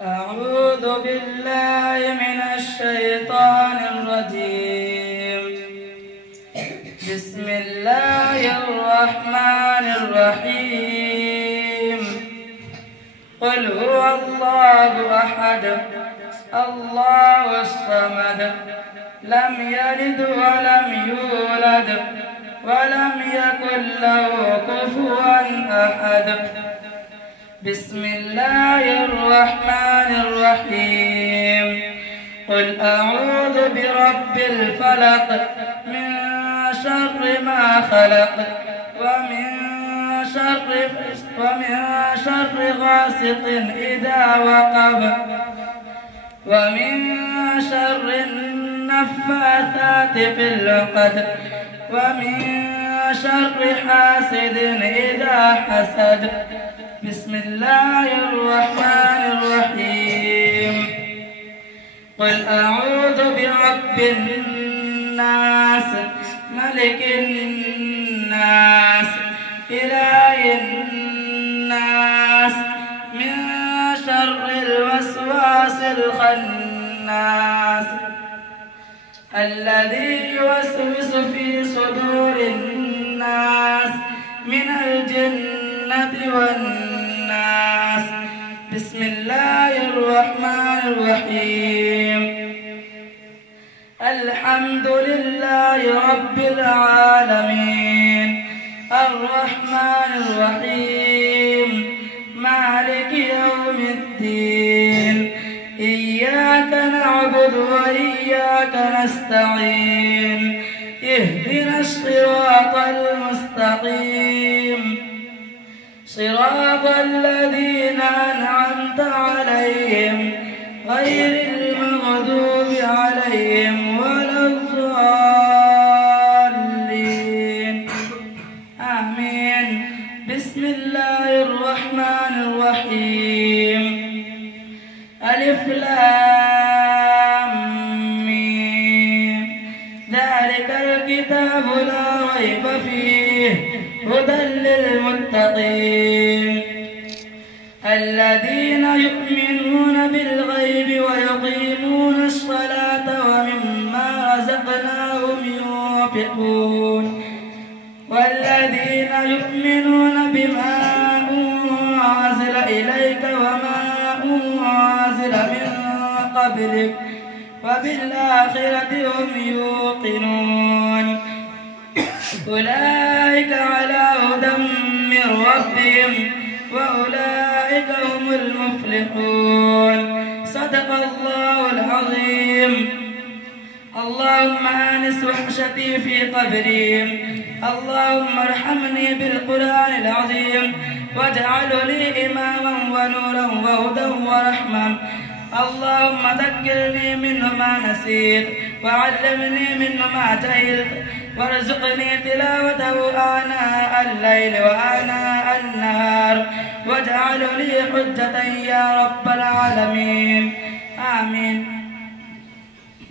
أعوذ بالله من الشيطان الرجيم. بسم الله الرحمن الرحيم. قل هو الله أحد الله الصمد لم يلد ولم يولد ولم يكن له كفوا أحد. بسم الله الرحمن الرحيم. قل أعوذ برب الفلق من شر ما خلق ومن شر غاسق إذا وقب ومن شر النفاثات في العقد ومن شر حاسد إذا حسد. بسم الله الرحمن الرحيم. قل أعوذ برب الناس ملك الناس إله الناس من شر الوسواس الخناس الذي يوسوس في صدور الناس من الجنة والناس. بسم الله الرحمن الرحيم. الحمد لله رب العالمين الرحمن الرحيم مالك يوم الدين. إياك نعبد وإياك نستعين. اهدنا الصراط المستقيم صراط الذين أنعمت عليهم غير المغضوب عليهم ولا الضالين آمين. بسم الله الرحمن الرحيم. ألف لام ميم ذلك الكتاب لا ريب فيه هدى للمتقين الذين يؤمنون بالغيب ويقيمون الصلاة ومما رزقناهم ينفقون والذين يؤمنون بما أنزل إليك وما أنزل من قبلك وبالآخرة هم يوقنون. أولئك على هدى من ربهم وأولئك هم المفلحون. صدق الله العظيم. اللهم آنس وحشتي في قبري. اللهم ارحمني بالقرآن العظيم واجعله لي إماما ونورا وهدى ورحمة. اللهم ذكرني منه ما نسيت وعلمني منه ما جهلت وارزقني تلاوته آناء الليل وآناء النهار واجعله لي حجة يا رب العالمين آمين.